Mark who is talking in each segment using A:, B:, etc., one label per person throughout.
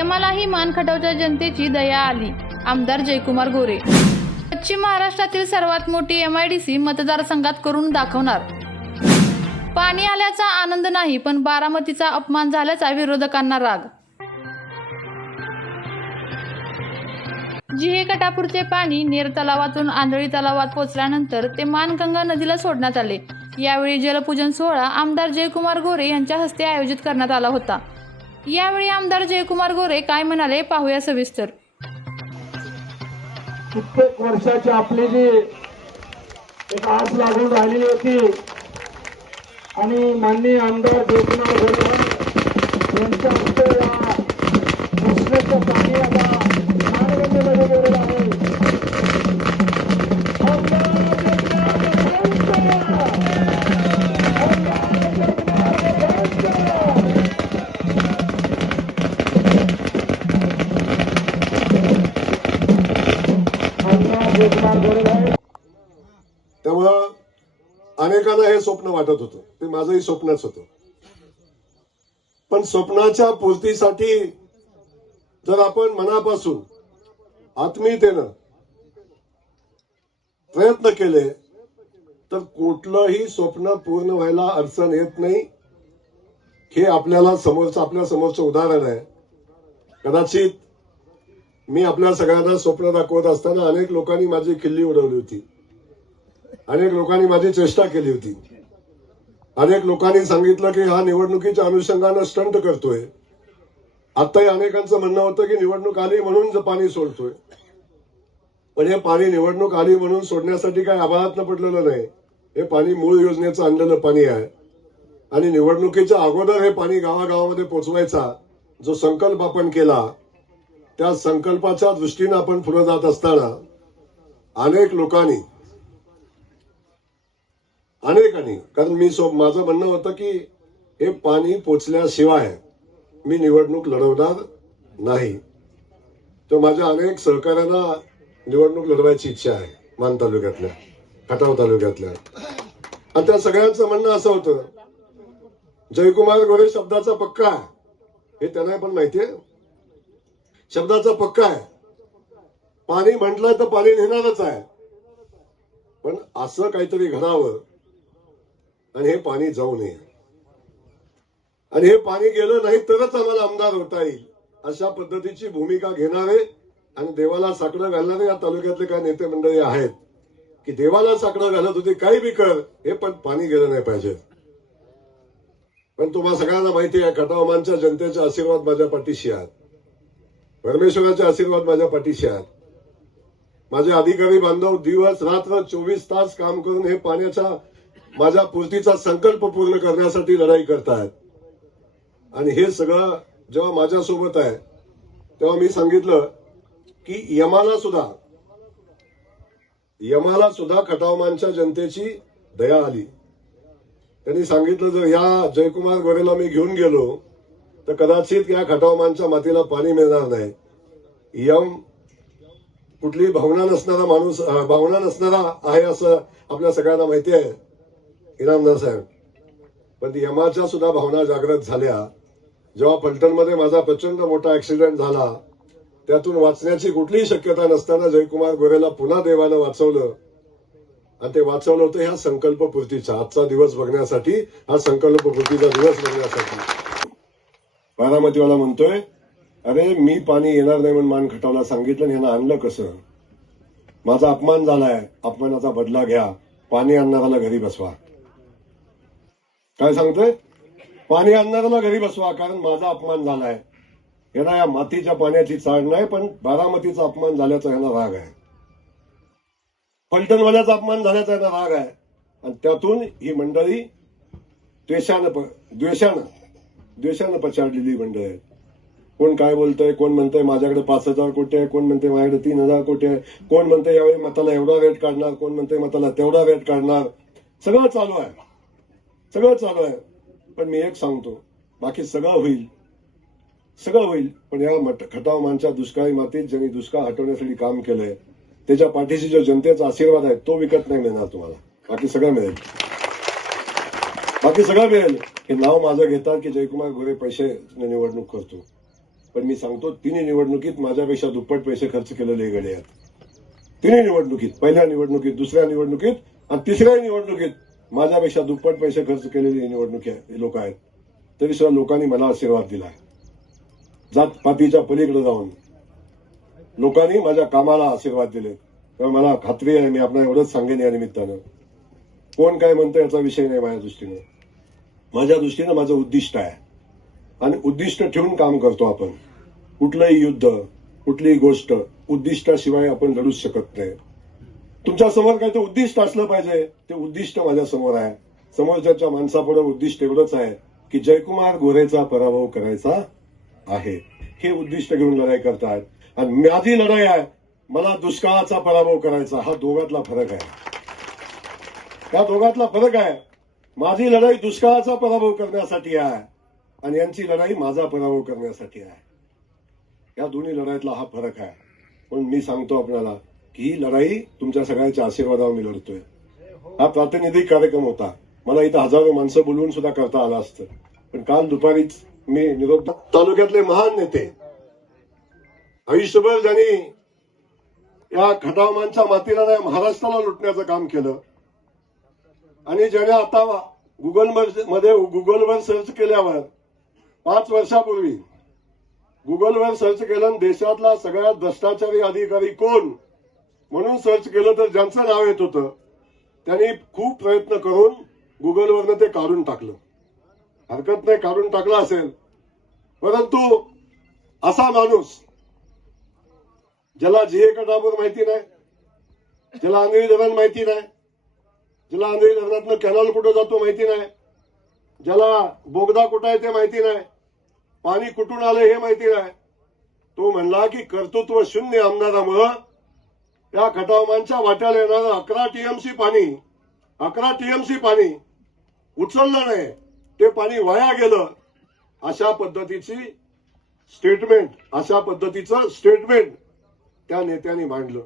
A: नियमालाही मान खटवच्या जनतेची दया आली. आमदार जयकुमार गोरे. पश्चिम महाराष्ट्रातील सर्वात मोठी एम आयडीसी मतदारसंघात करून दाखवणार. पाणी आल्याचा आनंद नाही पण बारामतीचा अपमान झाल्याचा विरोधकांना राग. जिहे कटापूरचे पाणी नेर तलावातून आंधळी तलावात पोचल्यानंतर ते मानगंगा नदीला सोडण्यात आले. यावेळी जलपूजन सोहळा आमदार जयकुमार गोरे यांच्या हस्ते आयोजित करण्यात आला होता. यावेळी आमदार जयकुमार गोरे काय म्हणाले पाहूया सविस्तर.
B: कित्येक वर्षाची आपली जी एक आस लागून राहिलेली होती आणि माननीय आमदार जयकुमार गोरे यांच्या हस्ते या कृष्णेचं पाणी आता मानगंगेमध्ये गेलेलं आहे
C: त्यामुळं अनेकांना हे स्वप्न वाटत होतं. ते माझंही स्वप्नच होतं. पण स्वप्नाच्या पूर्तीसाठी जर आपण मनापासून आत्मीयतेनं प्रयत्न केले तर कुठलंही स्वप्न पूर्ण व्हायला अडचण येत नाही. हे आपल्याला समोरचं आपल्या समोरचं उदाहरण आहे. कदाचित मी आपल्या सगळ्यांना स्वप्न दाखवत असताना अनेक लोकांनी माझी खिल्ली उडवली होती. अनेक लोकांनी माझी चेष्टा केली होती. अनेक लोकांनी सांगितलं की हा निवडणुकीच्या अनुषंगानं स्टंट करतोय. आताही अनेकांचं म्हणणं होतं की निवडणूक आली म्हणून पाणी सोडतोय. पण हे पाणी निवडणूक आली म्हणून सोडण्यासाठी काही आभाळातनं पडलेलं नाही. हे पाणी मूळ योजनेचं आणलेलं पाणी आहे. आणि निवडणुकीच्या अगोदर हे पाणी गावागावामध्ये पोचवायचा जो संकल्प आपण केला त्या संकल्पाच्या दृष्टीनं आपण पुढे जात असताना अनेक लोकांनी अनेकांनी कारण मी सो माझं म्हणणं होतं की हे पाणी पोचल्याशिवाय मी निवडणूक लढवणार नाही. तर माझ्या अनेक सहकाऱ्यांना निवडणूक लढवायची इच्छा आहे मान तालुक्यातल्या खटाव तालुक्यातल्या. आणि त्या सगळ्यांचं म्हणणं असं होतं जयकुमार गोरे शब्दाचा पक्का आहे. हे त्यांना पण माहितीये शब्दाचा पक्का आहे. पाणी म्हटलंय तर पाणी नेणारच आहे. पण असं काहीतरी घडावं आणि हे पाणी जाऊ नये. आणि हे पाणी गेलं नाही तरच आम्हाला आमदार होता येईल अशा पद्धतीची भूमिका घेणारे आणि देवाला साकडं घालणारे या तालुक्यातले काही नेते मंडळी आहेत की देवाला साकडं घालत होते काही बी कर हे पण पाणी गेलं नाही पाहिजे. पण तुम्हाला सगळ्यांना माहिती आहे खटावमानच्या जनतेचे आशीर्वाद माझ्या पाठीशी आहेत परमेश्वराचे आशीर्वाद माझ्या पाठीशी आहेत. माझे अधिकारी बांधव दिवस रात्र चोवीस तास काम करून हे पाण्याचा माझ्या पूर्तीचा संकल्प पूर्ण करण्यासाठी लढाई करतायत. आणि हे सगळं जेव्हा माझ्यासोबत आहे तेव्हा मी सांगितलं की यमाला सुद्धा यमाला सुद्धा खटावमानच्या जनतेची दया आली. त्यांनी सांगितलं जर या जयकुमार गोरेला मी घेऊन गेलो तर कदाचित या खटावमानच्या मातीला पाणी मिळणार नाही. यम कुठली भावना नसणारा माणूस भावना नसणारा आहे असं आपल्या सगळ्यांना माहिती आहे. इनामदार साहेब पण यमाच्या सुद्धा भावना जागृत झाल्या. जेव्हा फलटणमध्ये माझा प्रचंड मोठा ऍक्सिडेंट झाला त्यातून वाचण्याची कुठलीही शक्यता नसताना जयकुमार गोरेला पुन्हा देवानं वाचवलं. आणि ते वाचवलं होतं ह्या संकल्पपूर्तीचा. आजचा दिवस बघण्यासाठी हा संकल्पपूर्तीचा दिवस बघण्यासाठी. बारामतीवाला म्हणतोय अरे मी पाणी येणार नाही म्हणून मान खटावला सांगितलं आणि यांना आणलं कसं? माझा अपमान झालाय. अपमानाचा बदला घ्या. पाणी आणणाऱ्याला घरी बसवा. काय सांगतोय? पाणी आणणाऱ्याला घरी बसवा कारण माझा अपमान झालाय. यांना या मातीच्या पाण्याची चाळ नाही पण बारामतीचा अपमान झाल्याचा यांना राग आहे. फलटणवाल्याचा अपमान झाल्याचा यांना राग आहे. आणि त्यातून ही मंडळी द्वेषानं द्वेषानं द्वेषानं पछाडलेली मंडळ आहेत. कोण काय बोलतंय कोण म्हणतंय माझ्याकडे पाच हजार कोटी आहे कोण म्हणते माझ्याकडे तीन हजार कोटी आहे कोण म्हणते यावेळी मताला एवढा रेट काढणार कोण म्हणते मताला तेवढा रेट काढणार. सगळं चालू आहे. सगळं चालू आहे. पण मी एक सांगतो बाकी सगळं होईल. सगळं होईल पण या खटाव माणच्या दुष्काळी मातीत ज्यांनी दुष्काळ हटवण्यासाठी काम केलंय त्याच्या पाठीशी जो जनतेचा आशीर्वाद आहे तो विकत नाही मिळणार तुम्हाला. बाकी सगळं मिळेल. बाकी सगळं मिळेल. हे नाव माझं घेतात की जयकुमार गोरे पैसे निवडणूक करतो. पण मी सांगतो तिन्ही निवडणुकीत माझ्यापेक्षा दुप्पट पैसे खर्च केलेले गडे आहेत तिन्ही निवडणुकीत पहिल्या निवडणुकीत दुसऱ्या निवडणुकीत आणि तिसऱ्या निवडणुकीत माझ्यापेक्षा दुप्पट पैसे खर्च केलेली निवडणूक लोक आहेत. तरी सुद्धा लोकांनी मला आशीर्वाद दिलाय जात पातीच्या पलीकडे जाऊन लोकांनी माझ्या कामाला आशीर्वाद दिले तेव्हा मला खात्री आहे मी आपल्याला एवढंच सांगेन या निमित्तानं. कोण काय म्हणतं याचा विषय नाही माझ्या दृष्टीनं. माझ्या दृष्टीनं माझं उद्दिष्ट आहे. आणि उद्दिष्ट ठेवून काम करतो आपण. कुठलंही युद्ध कुठलीही गोष्ट उद्दिष्टाशिवाय आपण लढूच शकत नाही. तुमच्यासमोर काय ते उद्दिष्ट असलं पाहिजे. ते उद्दिष्ट माझ्यासमोर आहे. समोरच्या माणसापुढे उद्दिष्ट एवढंच आहे की जयकुमार गोरेचा पराभव करायचा आहे. हे उद्दिष्ट घेऊन लढाई करतात. आणि माझी लढाई आहे. मला दुष्काळाचा पराभव करायचा. हा दोघातला फरक आहे. या दोघातला फरक आहे. माझी लढाई दुष्काळाचा पराभव करण्यासाठी आहे आणि यांची लढाई माझा पराभव करण्यासाठी आहे. या दोन्ही लढाईतला हा फरक आहे. पण मी सांगतो आपल्याला की ही लढाई तुमच्या सगळ्यांच्या आशीर्वादावर मी लढतोय. हा प्रातिनिधिक कार्यक्रम होता. मला इथं हजारो माणसं बोलवून सुद्धा करता आलं असतं. पण काल दुपारीच मी निरोप तालुक्यातले महान नेते आयुष्यभर ज्यांनी या खटावमांच्या मातीला महाराष्ट्राला लुटण्याचं काम केलं आणि ज्याने आता गुगलमध्ये गुगलवर सर्च केल्यावर पाच वर्षापूर्वी गुगलवर सर्च केलं आणि देशातला सगळ्यात भ्रष्टाचारी अधिकारी कोण म्हणून सर्च केलं तर ज्यांचं नाव येत होतं त्यांनी खूप प्रयत्न करून गुगलवरनं ते काढून टाकलं. हरकत नाही काढून टाकलं असेल. परंतु असा माणूस ज्याला जीए कटापूर माहिती नाही ज्याला अंधळी धरण माहिती नाही ज्याला अंधळी धरणातनं कॅनॉल कुठं जातो माहिती नाही. ज्याला बोगदा कुठं आहे ते माहिती नाही. पाणी कुठून आलं हे माहिती नाही. तो म्हणला की कर्तृत्व शून्य आमदारामुळं या खटावमांच्या वाट्याला येणारं अकरा टीएमसी पाणी अकरा टीएमसी पाणी उचललं नाही. ते पाणी वाया गेलं. अशा पद्धतीची स्टेटमेंट अशा पद्धतीचं स्टेटमेंट त्या नेत्यांनी मांडलं.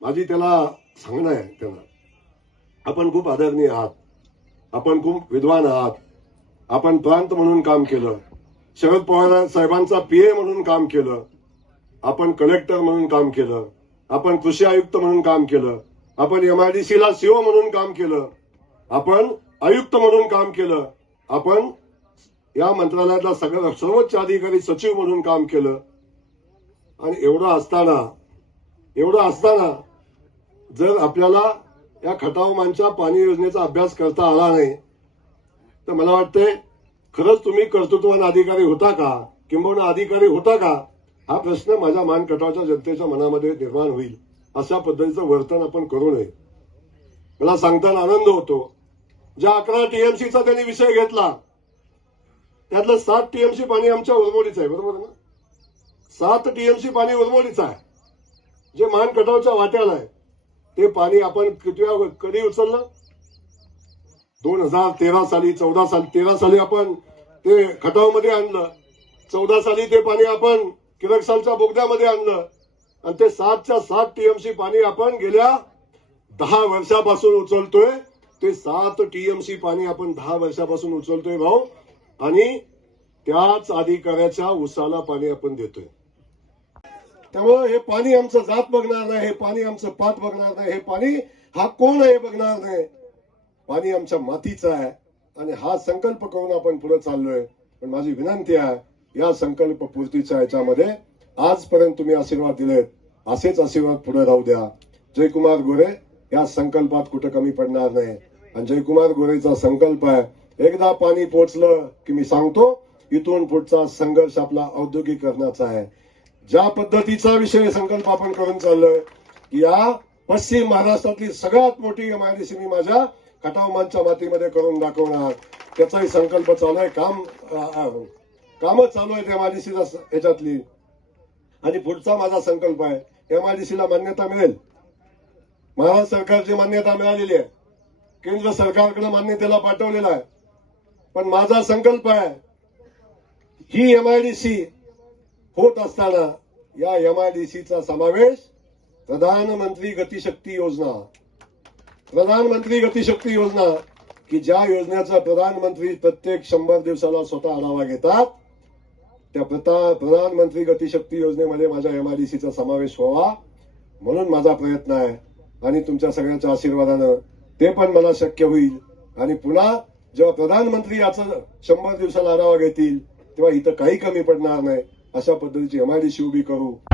C: माझी त्याला सांगणं आहे त्यांना आपण खूप आदरणीय आहात. आपण खूप विद्वान आहात. आपण प्रांत म्हणून काम केलं. शरद पवार साहेबांचा पीए म्हणून काम केलं. आपण कलेक्टर म्हणून काम केलं. आपण कृषी आयुक्त म्हणून काम केलं. आपण एमआयडीसीला सीओ म्हणून काम केलं. आपण आयुक्त म्हणून काम केलं. आपण या मंत्रालयातला सगळं सर्वोच्च अधिकारी सचिव म्हणून काम केलं. आणि एवढं असताना एवढं असताना जर आपल्याला या खटावमांच्या पाणी योजनेचा अभ्यास करता आला नाही. तर मला वाटतंय खरंच तुम्ही कर्तृत्वान अधिकारी होता का? किंबहुना अधिकारी होता का? हा प्रश्न माझ्या मानकटाच्या जनतेच्या मनामध्ये निर्माण होईल. अशा पद्धतीचं वर्तन आपण करू नये. मला सांगताना आनंद होतो. ज्या अकरा टीएमसीचा त्यांनी विषय घेतला त्यातलं सात टीएमसी पाणी आमच्या उरमोडीचं आहे बरोबर ना? सात टीएमसी पाणी उरमोडीचं आहे. जे मानकटावच्या वाट्याला आहे. ते पाणी आपण किती कधी उचललं? दोन हजार तेरा साली चौदा साली तेरा साली आपण ते खटावमध्ये आणलं. चौदा साली ते पाणी आपण किरकसालच्या बोगद्यामध्ये आणलं. आणि ते सातच्या सात टीएमसी पाणी आपण गेल्या दहा वर्षापासून उचलतोय. ते सात टीएमसी पाणी आपण दहा वर्षापासून उचलतोय भाऊ. आणि त्याच अधिकाऱ्याच्या उसाला पाणी आपण देतोय. त्यामुळं हे पाणी आमचं जात बघणार नाही हे पाणी आमचं पात बघणार नाही हे पाणी हा कोण आहे बघणार नाही. पाणी आमच्या मातीचं आहे आणि हा संकल्प करून आपण पुढे चाललोय. पण माझी विनंती आहे या संकल्प पूर्तीच्या याच्यामध्ये आजपर्यंत तुम्ही आशीर्वाद दिलेत. असेच आशीर्वाद पुढे राहू द्या. जयकुमार गोरे या संकल्पात कुठं कमी पडणार नाही. आणि जयकुमार गोरेचा संकल्प आहे एकदा पाणी पोचलं की मी सांगतो इथून पुढचा संघर्ष आपला औद्योगिकरणाचा आहे. ज्या पद्धतीचा विषय संकल्प आपण करून चाललोय या पश्चिम महाराष्ट्रातली सगळ्यात मोठी एमआयडीसी मी माझ्या खटावमांच्या मातीमध्ये करून दाखवणार. त्याचाही संकल्प चालू आहे काम कामच चालू आहेत एमआयडीसीला याच्यातली आणि पुढचा माझा संकल्प आहे एमआयडीसीला मान्यता मिळेल. महाराष्ट्र सरकारची मान्यता मिळालेली आहे. केंद्र सरकारकडे मान्यतेला पाठवलेला आहे. पण माझा संकल्प आहे ही एमआयडीसी होत असताना या एम आय डी सीचा समावेश प्रधानमंत्री गतिशक्ती योजना. प्रधानमंत्री गतिशक्ती योजना की ज्या योजनेचा प्रधानमंत्री प्रत्येक शंभर दिवसाला स्वतः आढावा घेतात त्या प्रधानमंत्री गतिशक्ती योजनेमध्ये माझ्या एम आय डी सीचा समावेश व्हावा म्हणून माझा प्रयत्न आहे. आणि तुमच्या सगळ्यांच्या आशीर्वादानं ते पण मला शक्य होईल. आणि पुन्हा जेव्हा प्रधानमंत्री याचं शंभर दिवसाला आढावा घेतील तेव्हा इथं काही कमी पडणार नाही. अशा पद्धतीची एमआयडीसी उभी करू.